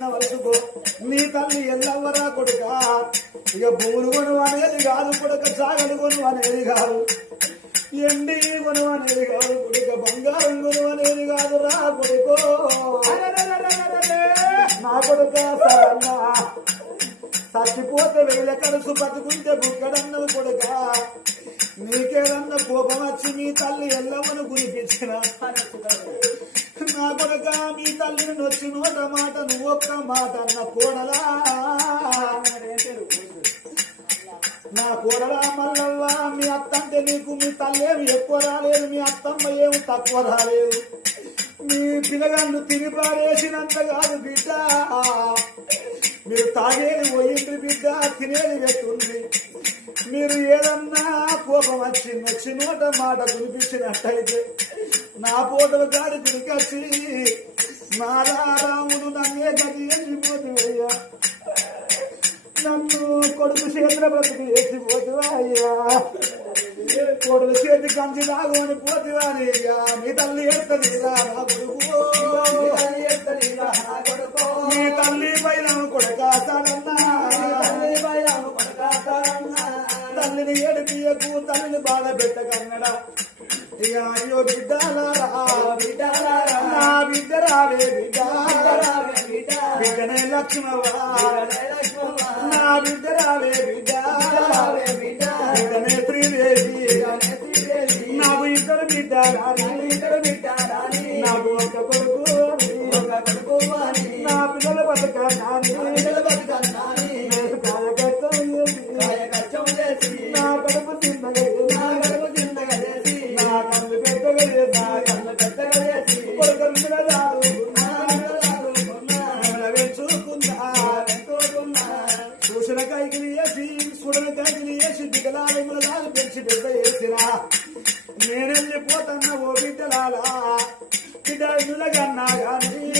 వలసుకో నీ తల్లి ఎల్లవరా కొడుక ఇక భూములు కొను అనేది కాదు కొడుక సాగలు కొను అనేది కాదు ఎండి కొను అనేది కాదు కొడుక బంగారం కొను అనేది కాదు రా కొడుకో నా కొడుక సరన్నా చచ్చిపోతే వేల కలుసు బతుకుంటే బుక్కడన్నది కొడుక నీకేదన్నా కోపం వచ్చి మీ తల్లి ఎల్లవను గురిపించిన నా కొడుక మీ తల్లిని నొచ్చి నోట మాట నువ్వు ఒక్క మాట అన్న కోడలా నా కోడలా మల్లవ్వ మీ అత్త అంటే నీకు మీ తల్లి ఏమి ఎక్కువ రాలేదు మీ అత్తమ్మ ఏమి తక్కువ రాలేదు మీ పిల్లగాళ్ళు తిని పారేసినంత కాదు బిడ్డ మీరు తాగేది పోయింది బిడ్డ తినేది పెట్టుంది మీరు ఏదన్నా కోపం వచ్చి నొచ్చి నోట మాట గురిపించినట్టయితే నా పోటలు గాడి గుడికొచ్చి నారారాముడు నన్నే గది వేసిపోతువయ్యా నన్ను కొడుకు చేతుల బ్రతుకు వేసిపోతువా అయ్యా కొడుకు చేతి కంచి రాగోని పోతువా అయ్యా మీ తల్లి ఎత్తది నా కొడుకు మీ తల్లి పైన కొడకాస్తానన్నా తల్లిని ఏడుపియకు తల్లిని బాధ పెట్టకన్నడా ఇక అయ్యో బిడ్డలారా నా బిడ్డ రావే బిడ్డ బిడ్డనే లక్ష్మవా నా బిడ్డ రావే బిడ్డ బిడ్డనే శ్రీదేవి నాకు ఇద్దరు బిడ్డ నాకు ఒక కొడుకు నా పిల్లల బతుక నా కడుపు తిన్నగా నా కళ్ళు పెద్దగా చేసి చూసిన కైకిలి వేసి చూడని కైకిలి వేసి దిగలాలు పెంచి పెద్ద వేసినా నేనెళ్ళిపోతున్నా ఓ బిడ్డలాలా బిడ్డ కన్నా కానీ